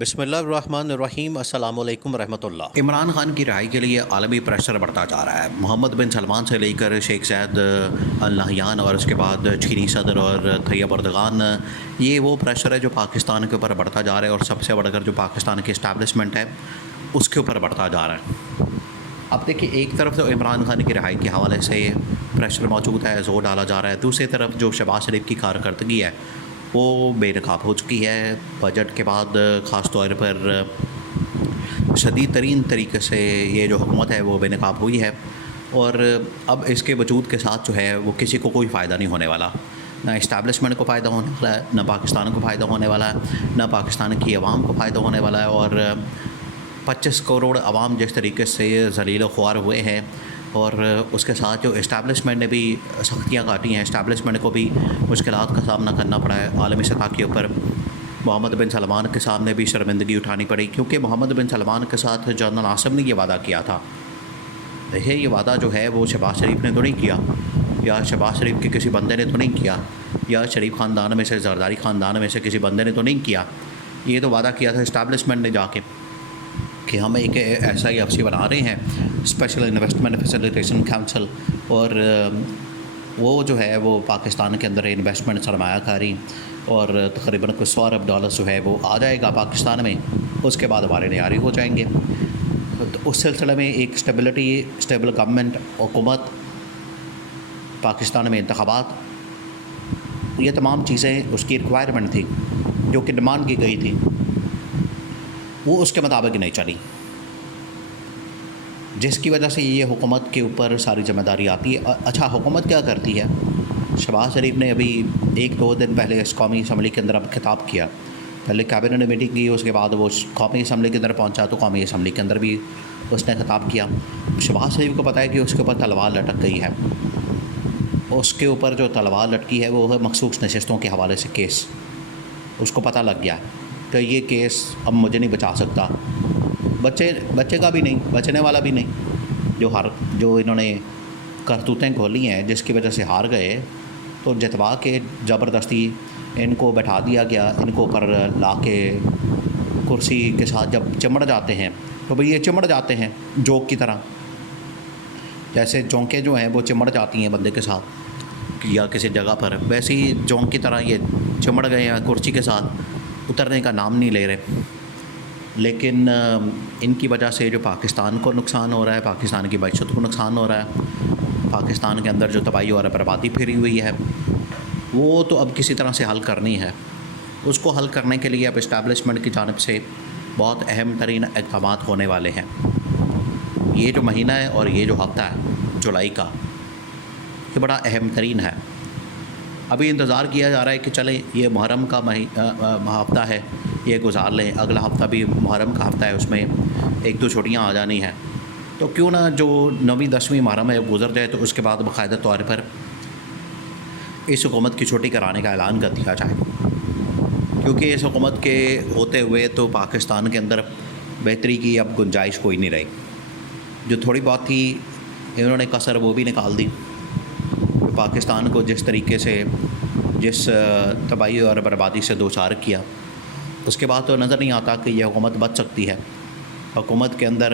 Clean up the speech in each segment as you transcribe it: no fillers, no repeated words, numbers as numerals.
بسم اللہ الرحمن الرحیم، السلام علیکم ورحمۃ اللہ۔ عمران خان کی رہائی کے لیے عالمی پریشر بڑھتا جا رہا ہے۔ محمد بن سلمان سے لے کر شیخ زید ال نہیان اور اس کے بعد چینی صدر اور طیب اردغان، یہ وہ پریشر ہے جو پاکستان کے اوپر بڑھتا جا رہا ہے، اور سب سے بڑھ کر جو پاکستان کی اسٹیبلشمنٹ ہے اس کے اوپر بڑھتا جا رہا ہے۔ اب دیکھیں، ایک طرف تو عمران خان کی رہائی کے حوالے سے پریشر موجود ہے، زور ڈالا جا رہا ہے، دوسری طرف جو شہباز شریف کی کارکردگی ہے وہ بے نقاب ہو چکی ہے۔ بجٹ کے بعد خاص طور پر شدید ترین طریقے سے یہ جو حکومت ہے وہ بے نقاب ہوئی ہے، اور اب اس کے وجود کے ساتھ جو ہے وہ کسی کو کوئی فائدہ نہیں ہونے والا، نہ اسٹیبلشمنٹ کو فائدہ ہونے والا ہے، نہ پاکستان کو فائدہ ہونے والا ہے، نہ پاکستان کی عوام کو فائدہ ہونے والا ہے۔ اور 25 کروڑ عوام جس طریقے سے ذلیل و خوار ہوئے ہیں، اور اس کے ساتھ جو اسٹیبلشمنٹ نے بھی سختیاں کاٹی ہیں، اسٹیبلشمنٹ کو بھی مشکلات کا سامنا کرنا پڑا ہے عالمی سطح کے اوپر۔ محمد بن سلمان کے سامنے بھی شرمندگی اٹھانی پڑی، کیونکہ محمد بن سلمان کے ساتھ جنرل عاصم نے یہ وعدہ کیا تھا۔ دیکھیے، یہ وعدہ جو ہے وہ شہباز شریف نے تو نہیں کیا، یا شہباز شریف کے کسی بندے نے تو نہیں کیا، یا شریف خاندان میں سے، زرداری خاندان میں سے کسی بندے نے تو نہیں کیا۔ یہ تو وعدہ کیا تھا اسٹیبلشمنٹ نے جا کے کہ ہم ایک ایسا ہی ایف سی بنا رہے ہیں، اسپیشل انویسٹمنٹ فیسیلیٹیشن کونسل، اور وہ جو ہے وہ پاکستان کے اندر انویسٹمنٹ سرمایہ کاری اور تقریباً کچھ $100 ارب جو ہے وہ آ جائے گا پاکستان میں، اس کے بعد ہمارے نعارے ہو جائیں گے۔ تو اس سلسلے میں ایک اسٹیبل گورنمنٹ، حکومت، پاکستان میں انتخابات، یہ تمام چیزیں اس کی ریکوائرمنٹ تھی جو کہ ڈیمانڈ کی گئی تھی، وہ اس کے مطابق نہیں چلی، جس کی وجہ سے یہ حکومت کے اوپر ساری ذمہ داری آتی ہے۔ اچھا، حکومت کیا کرتی ہے؟ شہباز شریف نے ابھی 1-2 دن پہلے اس قومی اسمبلی کے اندر اب خطاب کیا، پہلے کابینہ نے میٹنگ کی، اس کے بعد وہ قومی اسمبلی کے اندر پہنچا تو قومی اسمبلی کے اندر بھی اس نے خطاب کیا۔ شہباز شریف کو پتہ ہے کہ اس کے اوپر تلوار لٹک گئی ہے، اس کے اوپر جو تلوار لٹکی ہے وہ ہے مخصوص نشستوں کے حوالے سے کیس۔ اس کو پتہ لگ گیا کہ یہ کیس اب مجھے نہیں بچا سکتا، بچے کا بھی نہیں، بچنے والا بھی نہیں۔ جو انہوں نے کرتوتیں کھولی ہیں جس کی وجہ سے ہار گئے، تو جتوا کے زبردستی ان کو بٹھا دیا گیا، ان کو اوپر لا کے کرسی کے ساتھ جب چمڑ جاتے ہیں تو بھئی یہ چمڑ جاتے ہیں جوک کی طرح، جیسے جونکیں جو ہیں وہ چمڑ جاتی ہیں بندے کے ساتھ یا کسی جگہ پر، ویسے ہی جونک کی طرح یہ چمڑ گئے ہیں کرسی کے ساتھ، اترنے کا نام نہیں لے رہے۔ لیکن ان کی وجہ سے جو پاکستان کو نقصان ہو رہا ہے، پاکستان کی معیشت کو نقصان ہو رہا ہے، پاکستان کے اندر جو تباہی اور بربادی پھیری ہوئی ہے، وہ تو اب کسی طرح سے حل کرنی ہے۔ اس کو حل کرنے کے لیے اب اسٹیبلشمنٹ کی جانب سے بہت اہم ترین اقدامات ہونے والے ہیں۔ یہ جو مہینہ ہے اور یہ جو ہفتہ ہے جولائی کا، یہ بڑا اہم ترین ہے۔ ابھی انتظار کیا جا رہا ہے کہ چلیں، یہ محرم کا ہفتہ ہے، یہ گزار لیں، اگلا ہفتہ بھی محرم کا ہفتہ ہے، اس میں 1-2 چھٹیاں آ جانی ہیں، تو کیوں نہ جو 9ویں-10ویں محرم ہے گزر جائے تو اس کے بعد باقاعدہ طور پر اس حکومت کی چھٹی کرانے کا اعلان کر دیا جائے، کیونکہ اس حکومت کے ہوتے ہوئے تو پاکستان کے اندر بہتری کی اب گنجائش کوئی نہیں رہی۔ جو تھوڑی بہت تھی انہوں نے کسر وہ بھی نکال دی۔ پاکستان کو جس طریقے سے جس تباہی اور بربادی سے دوچار کیا، اس کے بعد تو نظر نہیں آتا کہ یہ حکومت بچ سکتی ہے۔ حکومت کے اندر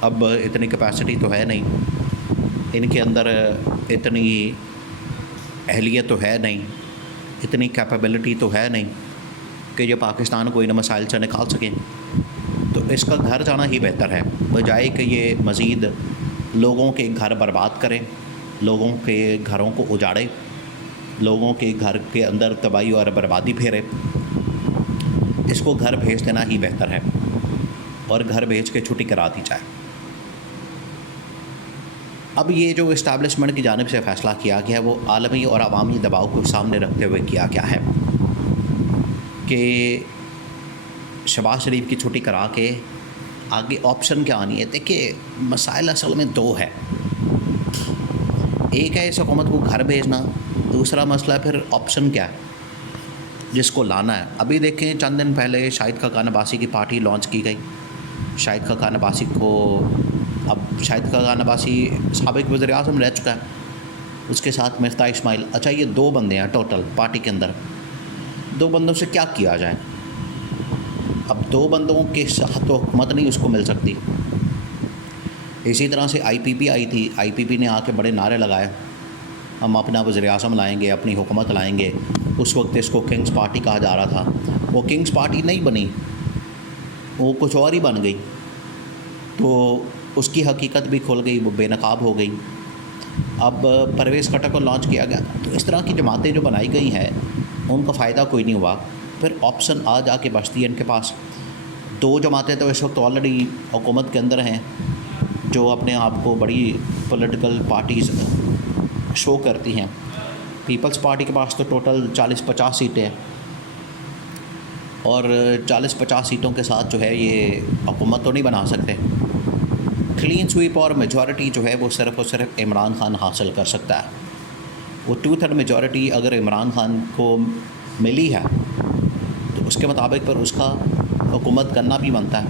اب اتنی کیپیسٹی تو ہے نہیں، ان کے اندر اتنی اہلیت تو ہے نہیں، اتنی کیپیبلٹی تو ہے نہیں کہ یہ پاکستان کو ان مسائل سے نکال سکیں۔ تو اس کا گھر جانا ہی بہتر ہے، بجائے کہ یہ مزید لوگوں کے گھر برباد کریں، لوگوں کے گھروں کو اجاڑے، لوگوں کے گھر کے اندر تباہی اور بربادی پھیرے۔ اس کو گھر بھیج دینا ہی بہتر ہے، اور گھر بھیج کے چھٹی کرا دی جائے۔ اب یہ جو اسٹیبلشمنٹ کی جانب سے فیصلہ کیا گیا ہے وہ عالمی اور عوامی دباؤ کو سامنے رکھتے ہوئے کیا گیا ہے کہ شہباز شریف کی چھٹی کرا کے آگے آپشن کیا آنی ہے۔ دیکھیے، مسائل اصل میں 2 ہے، ایک ہے اس حکومت کو گھر بھیجنا، دوسرا مسئلہ پھر آپشن کیا ہے جس کو لانا ہے۔ ابھی دیکھیں، چند دن پہلے شاہد خاقان عباسی کی پارٹی لانچ کی گئی۔ شاہد خاقان عباسی کو، اب شاہد خاقان عباسی سابق وزیر اعظم رہ چکا ہے، اس کے ساتھ مفتاح اسماعیل، اچھا یہ 2 بندے ہیں ٹوٹل پارٹی کے اندر، 2 بندوں سے کیا کیا جائے؟ اب دو بندوں کے ساتھ تو حکومت نہیں اس کو مل سکتی. اسی طرح سے آئی پی پی آئی تھی, آئی پی پی نے آ کے بڑے نعرے لگائے ہم اپنا وزیر اعظم لائیں گے, اپنی حکومت لائیں گے. اس وقت اس کو کنگز پارٹی کہا جا رہا تھا. وہ کنگز پارٹی نہیں بنی, وہ کچھ اور ہی بن گئی. تو اس کی حقیقت بھی کھل گئی, وہ بے نقاب ہو گئی. اب پرویز خٹک کو لانچ کیا گیا. تو اس طرح کی جماعتیں جو بنائی گئی ہیں ان کا فائدہ کوئی نہیں ہوا. پھر آپشن آ جا کے بچتی ہے ان کے پاس. دو جماعتیں تو اس وقت آلریڈی حکومت کے اندر ہیں جو اپنے آپ کو بڑی پولیٹیکل پارٹیز شو کرتی ہیں. پیپلز پارٹی کے پاس تو ٹوٹل 40-50 سیٹیں ہیں, اور 40-50 سیٹوں کے ساتھ جو ہے یہ حکومت تو نہیں بنا سکتے. کلین سویپ اور میجورٹی جو ہے وہ صرف اور صرف عمران خان حاصل کر سکتا ہے. وہ 2/3 میجورٹی اگر عمران خان کو ملی ہے تو اس کے مطابق پر اس کا حکومت کرنا بھی بنتا ہے,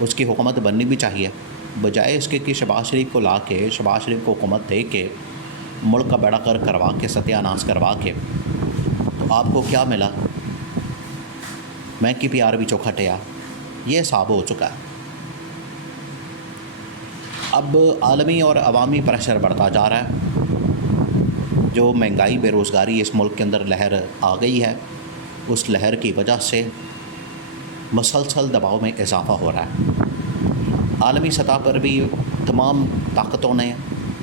اس کی حکومت بننی بھی چاہیے. بجائے اس کے کہ شہباز شریف کو لا کے, شہباز شریف کو حکومت دے کے, ملک کا بیڑا کر کروا کے, ستیہ ناش کروا کے, تو آپ کو کیا ملا؟ میں کی پی آر بھی چوکھٹیا, یہ حساب ہو چکا ہے. اب عالمی اور عوامی پریشر بڑھتا جا رہا ہے. جو مہنگائی, بے روزگاری اس ملک کے اندر لہر آ گئی ہے, اس لہر کی وجہ سے مسلسل دباؤ میں اضافہ ہو رہا ہے. عالمی سطح پر بھی تمام طاقتوں نے,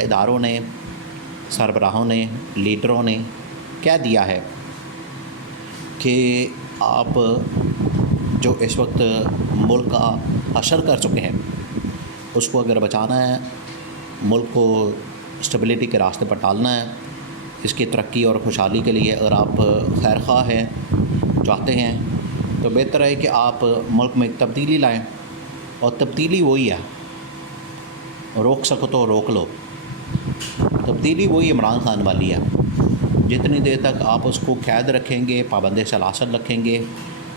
اداروں نے, سربراہوں نے, لیڈروں نے کہہ دیا ہے کہ آپ جو اس وقت ملک کا حشر کر چکے ہیں اس کو اگر بچانا ہے, ملک کو اسٹیبلٹی کے راستے پر ڈالنا ہے, اس کی ترقی اور خوشحالی کے لیے اگر آپ خیر خواہ ہیں, چاہتے ہیں, تو بہتر ہے کہ آپ ملک میں ایک تبدیلی لائیں. اور تبدیلی وہی ہے, روک سکو تو روک لو. تبدیلی وہی عمران خان والی ہے. جتنی دیر تک آپ اس کو قید رکھیں گے, پابند سلاسل رکھیں گے,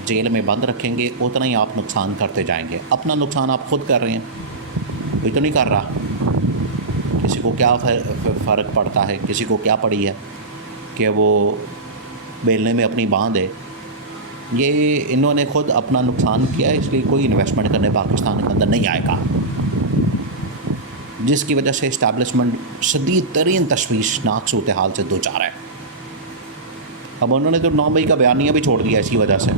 جیل میں بند رکھیں گے, اتنا ہی آپ نقصان کرتے جائیں گے. اپنا نقصان آپ خود کر رہے ہیں, کوئی تو نہیں کر رہا. کسی کو کیا فرق پڑتا ہے, کسی کو کیا پڑی ہے کہ وہ بیلنے میں اپنی باندھ ہے. یہ انہوں نے خود اپنا نقصان کیا, اس لیے کوئی انویسٹمنٹ کرنے پاکستان کے اندر نہیں آئے گا, جس کی وجہ سے اسٹیبلشمنٹ شدید ترین تشویشناک صورتحال سے دوچار ہے. اب انہوں نے تو 9 مئی کا بیانیہ بھی چھوڑ دیا اسی وجہ سے,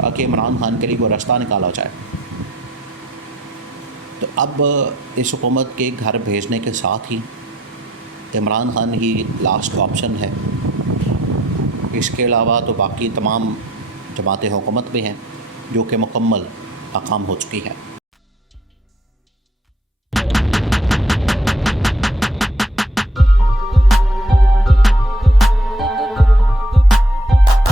تاکہ عمران خان کے لیے وہ راستہ نکالا جائے. تو اب اس حکومت کے گھر بھیجنے کے ساتھ ہی عمران خان ہی لاسٹ آپشن ہے. اس کے علاوہ تو باقی تمام جماعتیں حکومت میں ہیں جو کہ مکمل ناکام ہو چکی ہیں.